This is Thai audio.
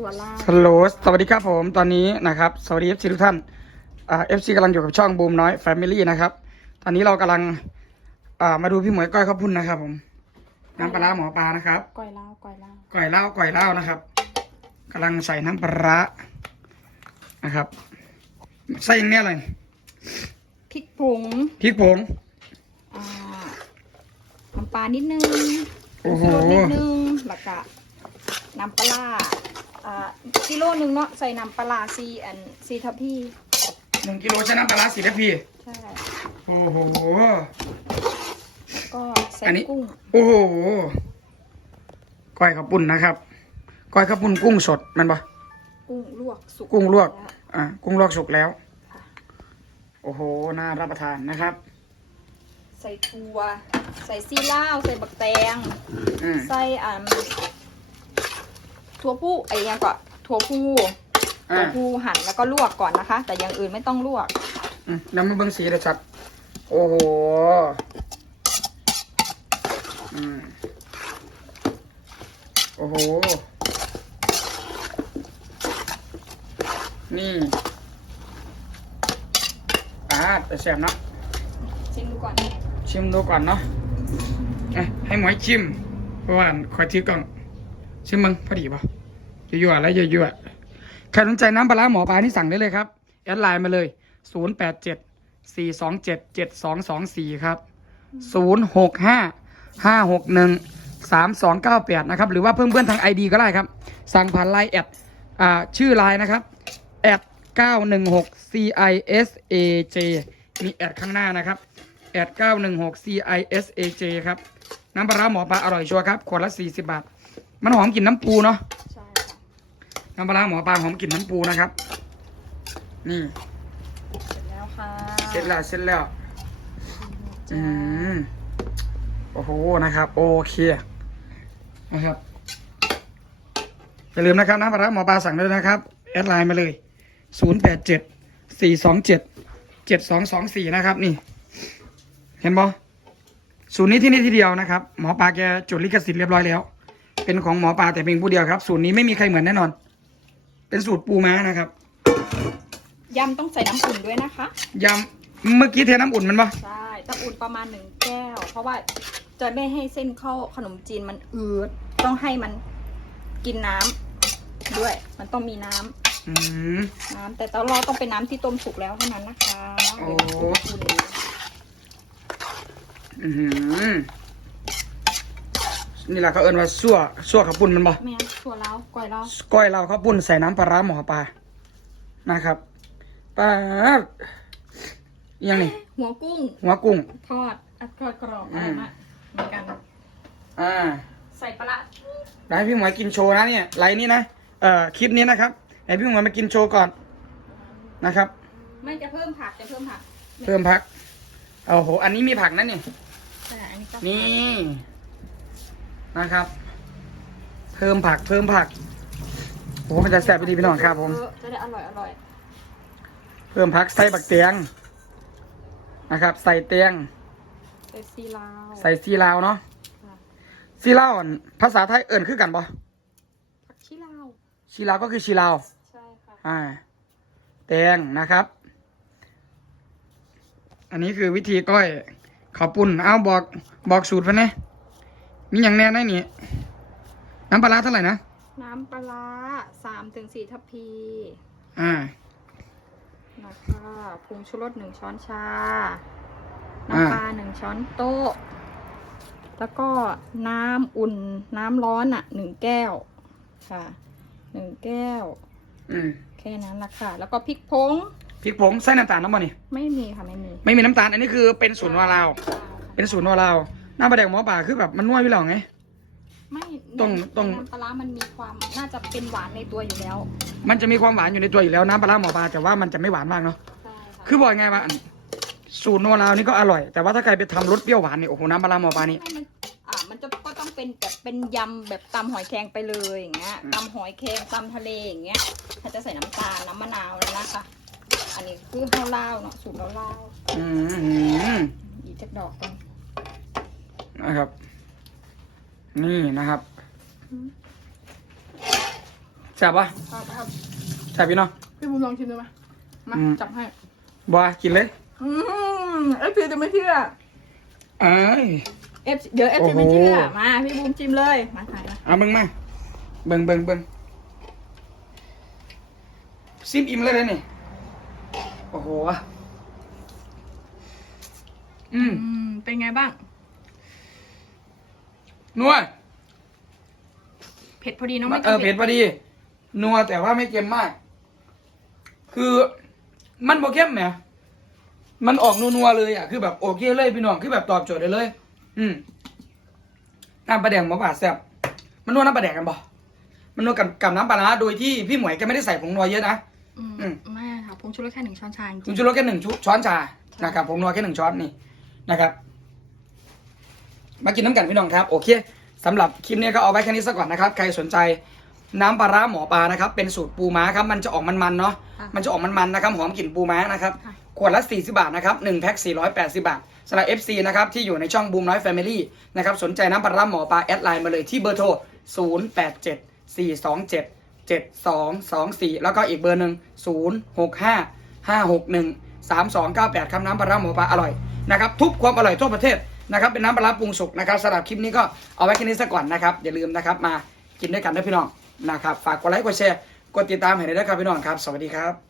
ส่วนล่างฮัลโหลสวัสดีครับผม ตอนนี้นะครับ สวัสดีเอฟซีทุกท่านอ่าเอฟซีกำลังอยู่กับช่องบูมน้อยแฟมิลี่นะครับ ตอนนี้เรากำลังอ่ามาดูพี่หมวยก้อยข้าวพุ่นนะครับ ผม น้ำปลาร้าหมอปลานะครับก้อยเล่าก้อยเล่าก่อยเหล้าก่อยเหล้านะครับกำลังใส่น้ำปลาร้านะครับ ใส่อย่างเนี้ยอะไรพริกผงพริกผงอ่าน้ำปลานิดนึงโอ้โหชูรสนิดนึงแล้วก็น้ำปลาร้า อ่ากิโลหนึ่งเนาะใส่น้ำปลาร้าซีอันซีทัพพี่หนึ่งกิโลใช้น้ำปลาร้าสี่ทัพพีใช่โอ้โหแล้วก็ใส่อันนี้ กุ้งโอ้โหก้อยข้าวปุ้นนะครับก้อยข้าวปุ้นกุ้งสดแมันปะกุ้งลวกสุกกุ้งลวกแวอ่ากุ้งลวกสุกแล้วค่ะโอ้โหน่ารับประทานนะครับใส่ถั่วใส่ซีลาวใส่บักแตง อืมใส่อ่า ถั่วผู้ไอ้ยังก็ถั่วผู้อ่าถั่วผู้หั่นแล้วก็ลวกก่อนนะคะ แต่อย่างอื่นไม่ต้องลวกอืมแล้วมาเบิ้งสีเดี๋ยวจัดโอ้โหอืมโอ้โห นี่อ่าแต่แซ่บเนาะชิมดูก่อน ชิมดูก่อนเนาะเอ้ยให้หมวยชิมเพราะว่าคอยถือกล่อง ชิมมึงพอดีป่ะยั่วๆแล้วยั่วๆใครสนใจน้ำปลาร้าหมอปลานี่สั่งได้เลยครับ แอดไลน์มาเลย 0 8 7 4 2 7 7 2 2 4 ครับ 0 6 5 5 6 1 3 2 9 8 นะครับ หรือว่าเพื่อนเพื่อนทาง ID ก็ได้ครับ สั่งผ่านไลน์แอดอ่าชื่อไลน์นะครับแอด916 CISAJ มีแอดข้างหน้านะครับแอด916 CISAJ ครับ น้ำปลาร้าหมอปลาอร่อยชัวร์ครับ ขวดละ 40 บาท มันหอมกลิ่นน้ำปูเนาะใช่ค่ะน้ำปลาร้าหมอปลาหอมกลิ่นน้ำปูนะครับ นี่เสร็จแล้วค่ะเสร็จแล้วเสร็จแล้ว อืมโอ้โหนะครับ โอเคนะครับอย่าลืมนะครับน้ำปลาร้าหมอปลาสั่งด้วยนะครับ แอดไลน์มาเลย 0 8 7 4 2 7 7 2 2 4 นะครับ นี่ เห็นบอศูนย์นี้ที่นี่ที่เดียวนะครับ หมอปลาแกจดลิขสิทธิ์เรียบร้อยแล้ว เป็นของหมอปลาแต่เพียงผู้เดียวครับ สูตรนี้ไม่มีใครเหมือนแน่นอน เป็นสูตรปูม้านะครับยำต้องใส่น้ำอุ่นด้วยนะคะยำเมื่อกี้เทน้ำอุ่นมันปะใช่น้ำอุ่นประมาณหนึ่งแก้ว เพราะว่าจะไม่ให้เส้นเข้าขนมจีนมันอืดต้องให้มันกินน้ำด้วย มันต้องมีน้ำอืมน้ำแต่ตอนรอต้องเป็นน้ำที่ต้มสุกแล้วเท่านั้นนะคะโอ้ เดี๋ยวอุ่นอือหือ นี่แหละเขาเอิ้นว่าซั่วซั่วข้าวปุ้นมันบ่แม่นถั่วแล้วก้อยแล้วก้อยเราข้าวปุ้นใส่น้ำปลาร้าหมอปลานะครับปลาดอิหยังนี่หัวกุ้งหัวกุ้ง ทอดอัดทอดกรอบอะไรมาเหมือนกัน อ่า ใส่ปลาร้าได้พี่หมวยกินโชว์นะเนี่ยไลน์นี้นะเอ่อคลิปนี้นะครับให้พี่หมวยมากินโชว์ก่อนนะครับ ไม่จะเพิ่มผักจะเพิ่มผักเพิ่มผักโอ้โห อันนี้มีผักนะนี่ แต่อันนี้ก็นี่ นะครับ เพิ่มผักเพิ่มผักโอ้โหมันจะแซ่บไปดีพี่น้องครับผมเออจะได้อร่อยอร่อยเพิ่มผักใส่บักเตียงนะครับ ใส่เตียง ใส่ซีลาวใส่ซีลาวเนาะค่ะซีลาวอั่นภาษาไทยเอิ่นคือกันปะผักชีลาวชีลาวก็คือชีลาวใช่ค่ะอ่าเตียงนะครับ อันนี้คือวิธีก้อยข้าวปุ้นเอาบอกบอกสูตรไปนะ มีอย่างแน่ได้นี่น้ำปลาร้าเท่าไหร่นะ น้ำปลาร้าสามถึงสี่ทัพพี อ่านะคะผงชูรสหนึ่งช้อนชาอ่าน้ำปลาหนึ่งช้อนโต๊ะ แล้วก็น้ำอุ่นน้ำร้อนอะหนึ่งแก้ว ค่ะ หนึ่งแก้ว อืมแค่นั้นละค่ะ แล้วก็พริกผง พริกผงใส่น้ำตาลน้ำมันนี่ไม่มีค่ะไม่มี ไม่มีน้ำตาล อันนี้คือเป็นสูตรนัวลาว เป็นสูตรนัวลาว น้ำปลาแดงหมอป่าคือแบบมันนัวอยู่แล้วไง ไม่ตรงตรงน้ำปลาร้ามันมีความน่าจะเป็นหวานในตัวอยู่แล้วมันจะมีความหวานอยู่ในตัวอยู่แล้วน้ำปลาร้าหมอปลาแต่ว่ามันจะไม่หวานมากเนาะ ใช่ค่ะคือบอกไงว่าอันสูตรนัวลาวนี่ก็อร่อย แต่ว่าถ้าใครไปทำรสเปรี้ยวหวานนี่โอ้โหน้ำปลาร้าหมอปลานี่ไม่มันอ่ามันจะก็ต้องเป็นแบบเป็นยำแบบตำหอยแครงไปเลยอย่างเงี้ยอืม ตำหอยแครงตำทะเลอย่างเงี้ยถ้าจะใส่น้ำตาลน้ำมะนาวแล้วนะคะ อันนี้คือข้าวเล่าวเนาะสูตรเราเล่าวอืมอีกจักดอกกัน นะครับ นี่นะครับแซ่บปะครับครับแซ่บพี่น้องพี่บุญลองชิมดูไหมมาอืมจับให้บัวกินเลย อืมเอฟซีจะไม่เชื่อเอ้ยเอฟเดี๋ยวเอฟโอ้ซีโหไม่เชื่อมาพี่บุญชิมเลยมาถ่ายมาเอาเบิ่งมาเบิ่งเบิ่งเบิ่งซิมอิ่มเลยเลยนี่ โอ้โห อืมอืมเป็นไงบ้าง นัวเผ็ดพอดีเนาะมัไม่นเออเผ็ดพอดี นัวแต่ว่าไม่เค็มมาก คือมันโบเข้มเนี่ยมันออกนัวๆเลยอะ คือแบบโอเคเลยพี่น้อง คือแบบตอบโจทย์ได้เลย อืมน้ำปลาแดงหมอบาดแซ่บมันนวดน้ำปลาแดงกันบ่มันนวดกับกับน้ำปลาร้าโดยที่พี่หมวยแกไม่ได้ใส่ผงนัวเยอะนะ อืมอืม ไม่ค่ะผงชูรสแค่หนึ่งช้อนชาจผริง งชูรสแค่หนึ่งช้อนชา นะครับผงนัวแค่หนึ่งช้อนนี่นะครับ มากินน้ำกันพี่น้องครับโอเคสำหรับคลิปนี้ก็เอาไว้แค่นี้ซะก่อนนะครับใครสนใจน้ำปลาร้าหมอปลานะครับเป็นสูตรปูม้าครับมันจะออกมันๆเนาะมันจะออกมันๆนะครับหอมกลิ่นปูม้านะครับขวดละ 40 บาทนะครับ1แพ็ค480 บาทสำหรับ FC นะครับที่อยู่ในช่องบูมน้อยแฟมิลี่นะครับสนใจน้ำปลาร้าหมอปลาแอดไลน์มาเลยที่เบอร์โทร 087 427 7224 แล้วก็อีกเบอร์หนึ่ง065 561 3298 ครับน้ำปลาร้าหมอปลาอร่อยนะครับทุบความอร่อยทั่วประเทศ นะครับเป็นน้ำปลาปรุงสุกนะครับสำหรับคลิปนี้ก็เอาไว้แค่นี้ซะก่อนนะครับอย่าลืมนะครับมากินด้วยกันนะพี่น้องนะครับฝากกดไลค์กดแชร์กดติดตามให้ด้วยนะครับพี่น้องครับ สวัสดีครับ